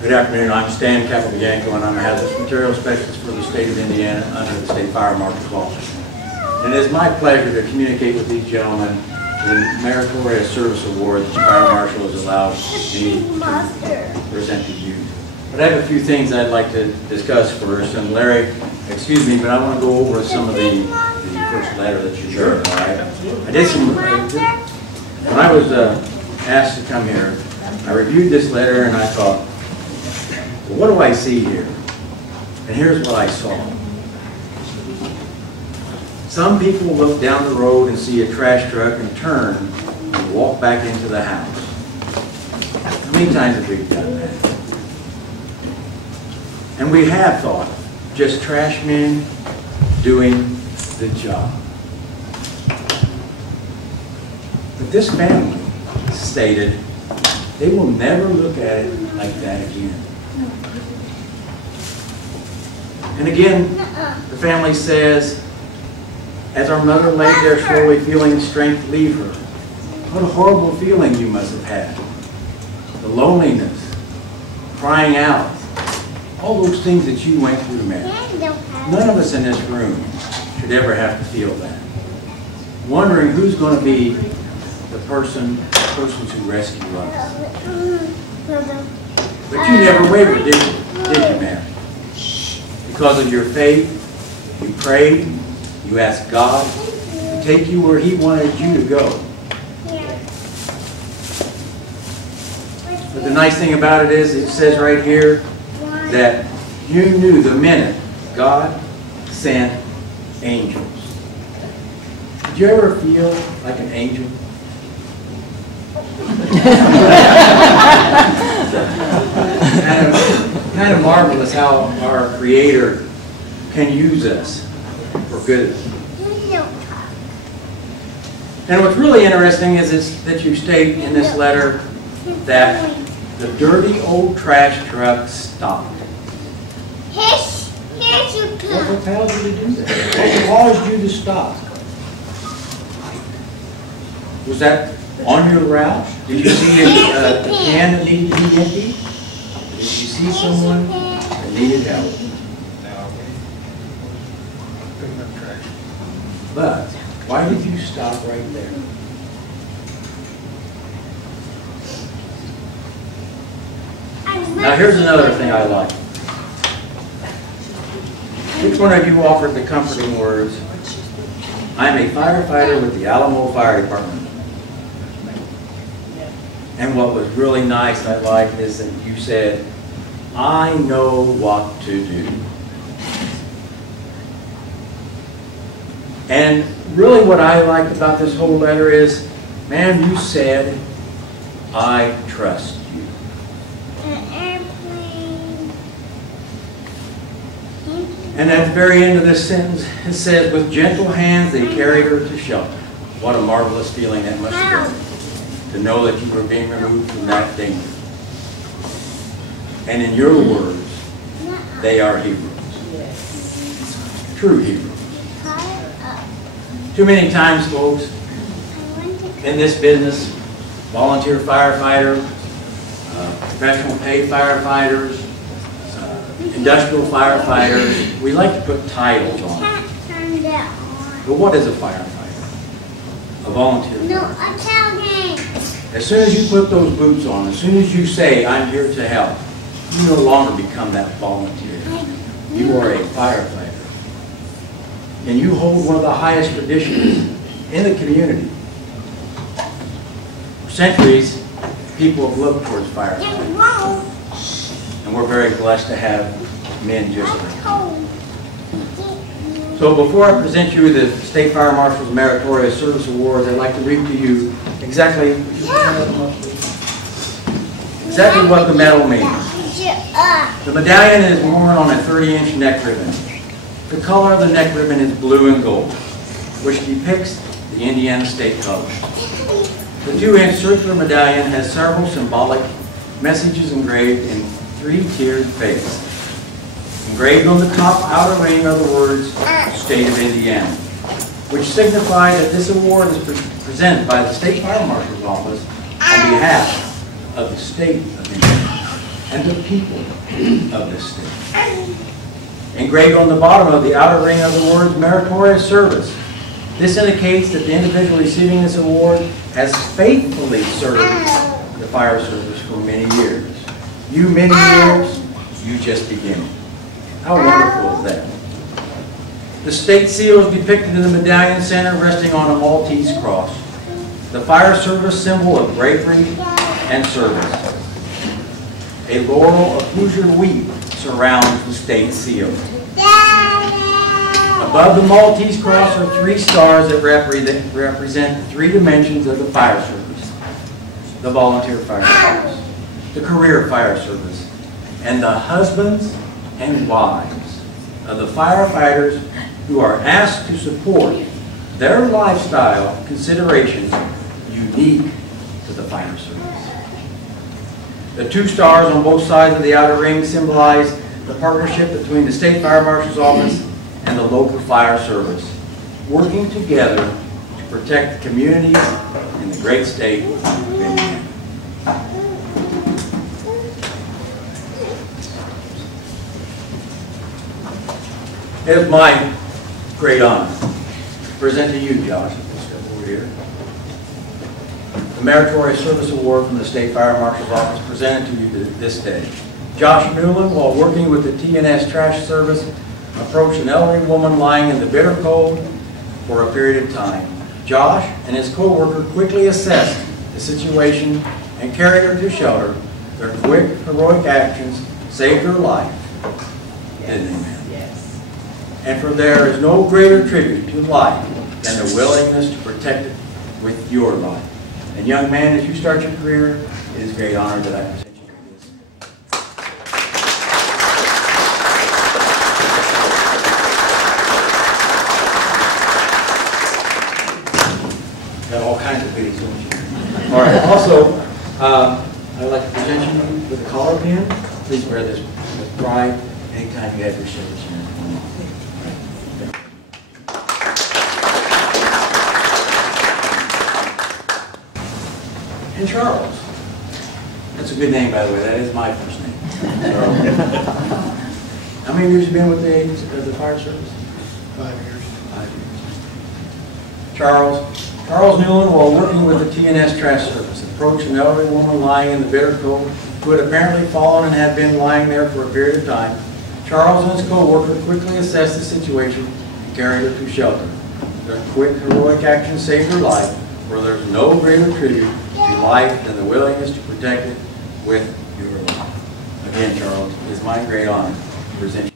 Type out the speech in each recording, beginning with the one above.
Good afternoon. I'm Stan Capobianco, and I'm a hazardous material specialist for the state of Indiana under the State Fire Marshal's Office. And it is my pleasure to communicate with these gentlemen the Meritorious Service Award that the Fire Marshal has allowed me to present to you. But I have a few things I'd like to discuss first. And Larry, excuse me, but I want to go over some of the first letter that you wrote. All right? I did some. When I was asked to come here, I reviewed this letter and I thought, well, what do I see here? And here's what I saw. Some people look down the road and see a trash truck and turn and walk back into the house. How many times have we done that? And we have thought, just trash men doing the job. But this family stated they will never look at it like that again. And again, the family says, as our mother lay there slowly feeling strength leave her, what a horrible feeling you must have had. The loneliness, crying out, all those things that you went through, man. None of us in this room should ever have to feel that. Wondering who's going to be the persons who rescue us. But you never wavered, did you? Did you, man? Because of your faith, you prayed, you asked God to take you where He wanted you to go. But the nice thing about it is, it says right here that you knew the minute God sent angels. Did you ever feel like an angel? Kind of marvelous how our Creator can use us for good. And what's really interesting is that you state in this letter that the dirty old trash truck stopped. What compelled you to do that? What caused you to stop? Was that on your route? Did you see a can that needed to be empty? Did you see someone that needed help? But why did you stop right there? Now here's another thing I like. Each one of you offered the comforting words, I'm a firefighter with the Alamo Fire Department. And what was really nice, I liked, is that you said, I know what to do. And really what I liked about this whole letter is, man, you said, I trust you. And at the very end of this sentence, it says, with gentle hands they carried her to shelter. What a marvelous feeling that must have been, to know that you were being removed from that danger. And in your words, they are heroes. True heroes. Too many times, folks, in this business, volunteer firefighter, professional paid firefighters, industrial firefighters, we like to put titles on it. But what is a firefighter? A volunteer firefighter. As soon as you put those boots on, as soon as you say, I'm here to help, you no longer become that volunteer. You are a firefighter. And you hold one of the highest traditions in the community. For centuries, people have looked towards firefighters. And we're very blessed to have men just like you. So before I present you the State Fire Marshal's Meritorious Service Awards, I'd like to read to you exactly what the medal means. The medallion is worn on a 30-inch neck ribbon. The color of the neck ribbon is blue and gold, which depicts the Indiana state colors. The 2-inch circular medallion has several symbolic messages engraved in 3-tiered face. Engraved on the top outer ring are the words, State of Indiana, which signify that this award is presented by the State Fire Marshal's Office on behalf of the state of Indiana. and the people of this state. Engraved on the bottom of the outer ring of the words meritorious service. This indicates that the individual receiving this award has faithfully served the fire service for many years. You many years, you just beginning. How wonderful is that? The state seal is depicted in the medallion center resting on a Maltese cross. The fire service symbol of bravery and service. A laurel of Hoosier wheat surrounds the state seal. Above the Maltese cross are 3 stars that represent 3 dimensions of the fire service. The volunteer fire service, the career fire service, and the husbands and wives of the firefighters who are asked to support their lifestyle considerations unique to the fire service. The 2 stars on both sides of the outer ring symbolize the partnership between the State Fire Marshal's Office and the local fire service, working together to protect the communities in the great state of Indiana. It is my great honor to present to you, Josh, step over here, the Meritorious Service Award from the State Fire Marshal's Office presented to you this day. Josh Newland, while working with the TNS Trash Service, approached an elderly woman lying in the bitter cold for a period of time. Josh and his co-worker quickly assessed the situation and carried her to shelter. Their quick, heroic actions saved her life. Didn't they, man? Yes. And for there is no greater tribute to life than the willingness to protect it with your life. And young man, as you start your career, it is a great honor that I present you with this. Got all kinds of goodies, don't you? All right. Also, I'd like to present you with a collar pin. Please wear this with pride anytime you have your service here. And Charles. That's a good name, by the way. That is my first name. How many years have you been with the fire service? 5 years. 5 years. Charles Newland, while working with the TNS Trash Service, approached an elderly woman lying in the bitter cold who had apparently fallen and had been lying there for a period of time. Charles and his co-worker quickly assessed the situation and carried her to shelter. Their quick, heroic action saved her life, for there's no greater tribute to life than the willingness to protect it with your life. Again, Charles, it is my great honor to present you.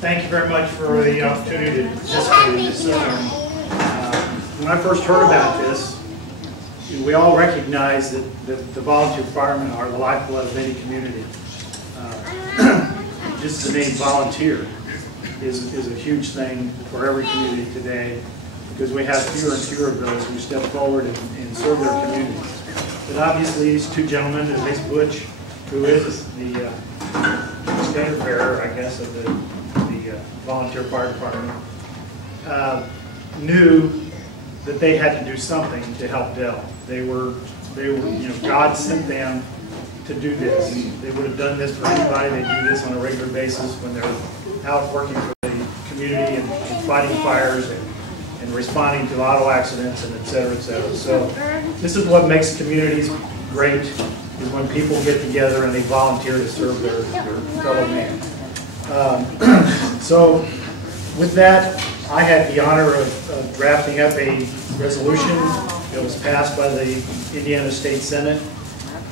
Thank you very much for the opportunity to participate in this. When I first heard about this, we all recognize that the volunteer firemen are the lifeblood of any community. Just the name volunteer is a huge thing for every community today, because we have fewer and fewer of those who step forward and serve their communities. But obviously these 2 gentlemen, at least Butch, who is the standard bearer, I guess, of the volunteer fire department, knew that they had to do something to help Dell. They were, God sent them to do this. They would have done this for anybody. They do this on a regular basis when they're out working for the community and fighting fires and responding to auto accidents and et cetera, et cetera. So this is what makes communities great, is when people get together and they volunteer to serve their fellow man. So with that, I had the honor of drafting up a resolution that was passed by the Indiana State Senate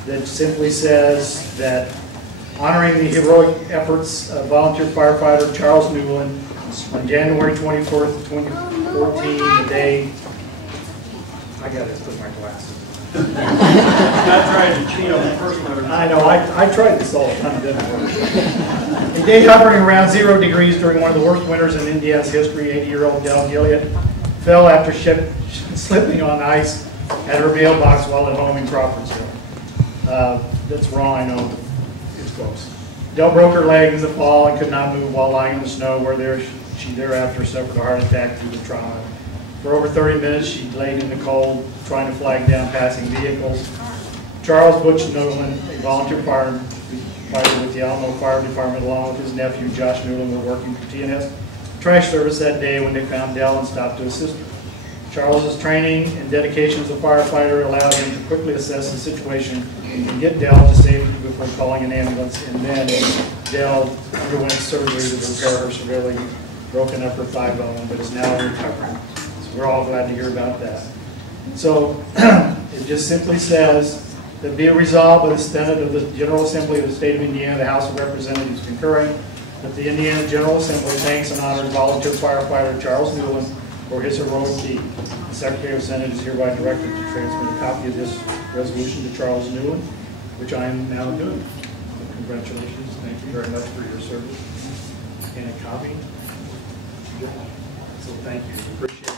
that simply says that honoring the heroic efforts of volunteer firefighter Charles Newland on January 24th, 2014, the day, I got to put my glasses. I tried to cheat on the first one. I know, I tried this all the time, it didn't work. A day hovering around 0 degrees during one of the worst winters in Indiana's history, 80-year-old Dell Gilliott fell after slipping on ice at her mailbox while at home in Crawfordsville. That's wrong, I know, but it's close. Dell broke her leg in the fall and could not move while lying in the snow, where she thereafter suffered a heart attack due to trauma. For over 30 minutes, she laid in the cold, trying to flag down passing vehicles. Charles Butch Newland, a volunteer firefighter with the Alamo Fire Department, along with his nephew Josh Newland, were working for TNS trash service that day when they found Dell and stopped to assist her. Charles's training and dedication as a firefighter allowed him to quickly assess the situation and get Dell to safety before calling an ambulance. And then Dell underwent surgery to repair her severely broken upper thigh bone, but is now recovering. So we're all glad to hear about that. So it just simply says that be it resolved by the Senate of the General Assembly of the State of Indiana, the House of Representatives concurring, that the Indiana General Assembly thanks and honors volunteer firefighter Charles Newland for his heroic deed. The Secretary of Senate is hereby directed to transmit a copy of this resolution to Charles Newland, which I am now doing. So congratulations. Thank you very much for your service. And a copy. So thank you. Appreciate it.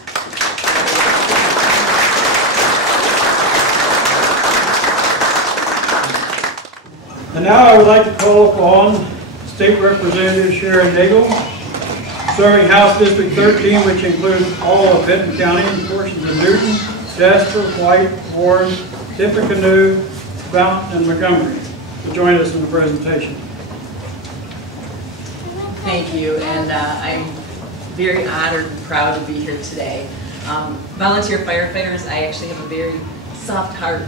And now I would like to call upon State Representative Sharon Nagel, serving House District 13, which includes all of Benton County and portions of Newton, Jasper, White, Warren, Tippecanoe, Fountain, and Montgomery, to join us in the presentation. Thank you, and I'm very honored and proud to be here today. Volunteer firefighters, I actually have a very soft heart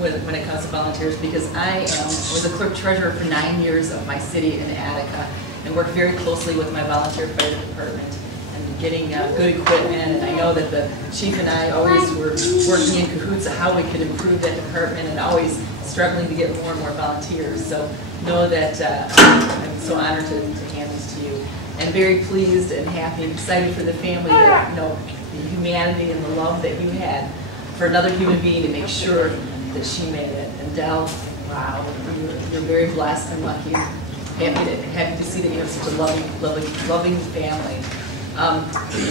when it comes to volunteers, because I was a clerk treasurer for 9 years of my city in Attica and worked very closely with my volunteer fire department and getting good equipment. And I know that the chief and I always were working in cahoots of how we could improve that department and always struggling to get more and more volunteers. So know that I'm so honored to hand this to you, and very pleased and happy and excited for the family that, you know, the humanity and the love that you had for another human being to make sure that she made it. And Dell, wow, you're very blessed and lucky. Happy to see that you have such a loving family.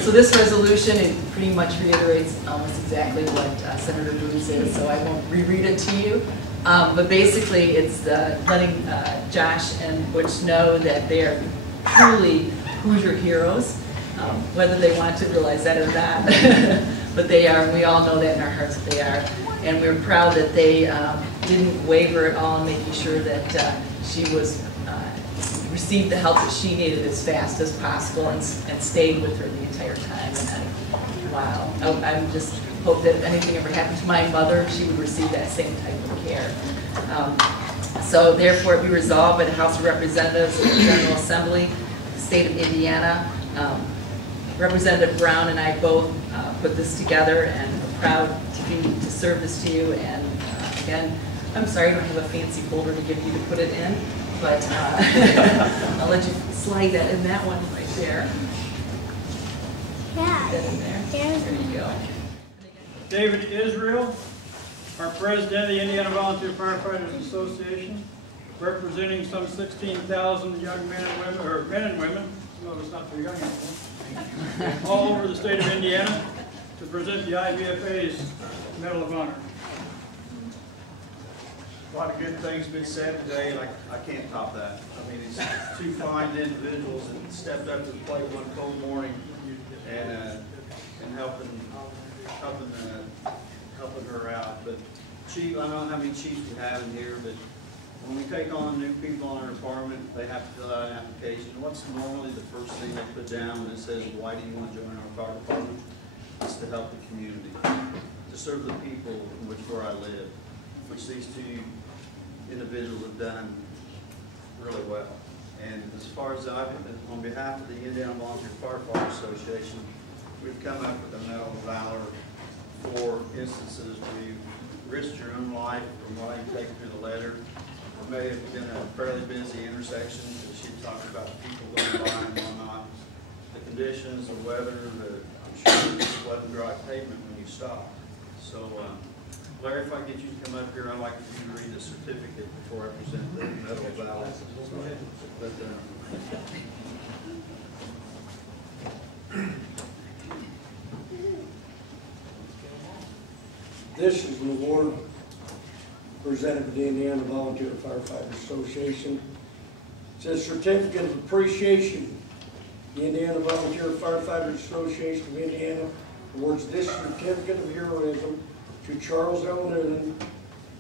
So this resolution, it pretty much reiterates almost exactly what Senator Booth said, so I won't reread it to you. But basically, it's letting Josh and Butch know that they are truly Hoosier heroes, whether they want to realize that or not. But they are, and we all know that in our hearts that they are. And we're proud that they didn't waver at all in making sure that she was received the help that she needed as fast as possible, and stayed with her the entire time. And wow, I just hope that if anything ever happened to my mother, she would receive that same type of care. So therefore it be resolved by the House of Representatives of the General Assembly, the State of Indiana. Representative Brown and I both put this together, and we're proud to serve this to you. And again, I'm sorry I don't have a fancy folder to give you to put it in, but I'll let you slide that in that one right there. Yeah. Put that in there. There you go. David Israel, our president of the Indiana Volunteer Firefighters Association, representing some 16,000 young men and women, or men and women, no, it's not too young anymore, all over the state of Indiana, to present the IVFA's Medal of Honor. A lot of good things been said today, and I can't top that. I mean, these two fine individuals that stepped up to the plate one cold morning and helping her out. But Chief, I don't know how many chiefs we have in here, but when we take on new people on our department, they have to fill out an application. What's normally the first thing they put down when it says, why do you want to join our fire department? It's to help the community, to serve the people in where I live, which these two individuals have done really well. And as far as on behalf of the Indiana Volunteer Firefighters Association, we've come up with a Medal of Valor for instances where you risked your own life from what I take through the letter. It may have been a fairly busy intersection, but she talked about people going by and whatnot. The conditions, the weather, I'm sure it wasn't dry pavement when you stopped. So, Larry, if I get you to come up here, I'd like you to read the certificate before I present the Medal of Valor. This is an award presented to the Indiana Volunteer Firefighters Association. It says Certificate of Appreciation. The Indiana Volunteer Firefighters Association of Indiana awards this certificate of heroism to Charles L. Newton,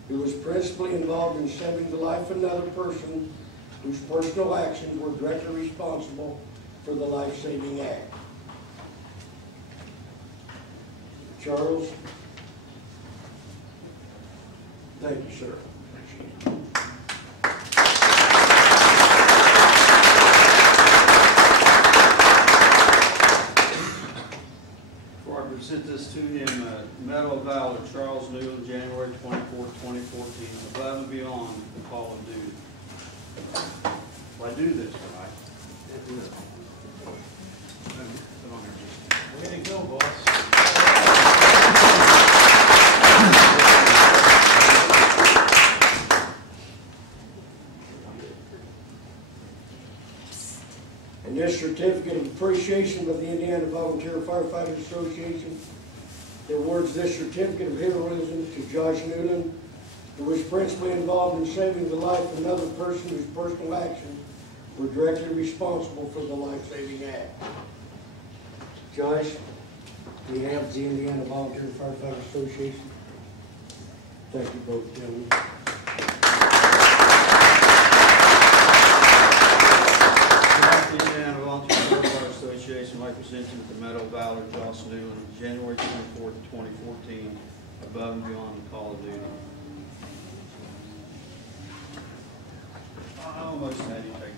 who was principally involved in saving the life of another person whose personal actions were directly responsible for the life-saving act. Charles, thank you, sir. Before I present this to him, Medal of Valor, Charles Newland, January 24, 2014, above and beyond the call of duty. Well, I do this, right? Way to go, boss. And this certificate of appreciation of the Indiana Volunteer Firefighters Association awards this certificate of heroism to Josh Newland, who was principally involved in saving the life of another person whose personal actions were directly responsible for the life-saving act. Josh, we have the Indiana Volunteer Firefighters Association. Thank you both, gentlemen. The Indiana Volunteer Firefighters Association, I present you with the Medal of Valor, Josh Newland, January 24, 2014, above and beyond the call of duty. I almost had you take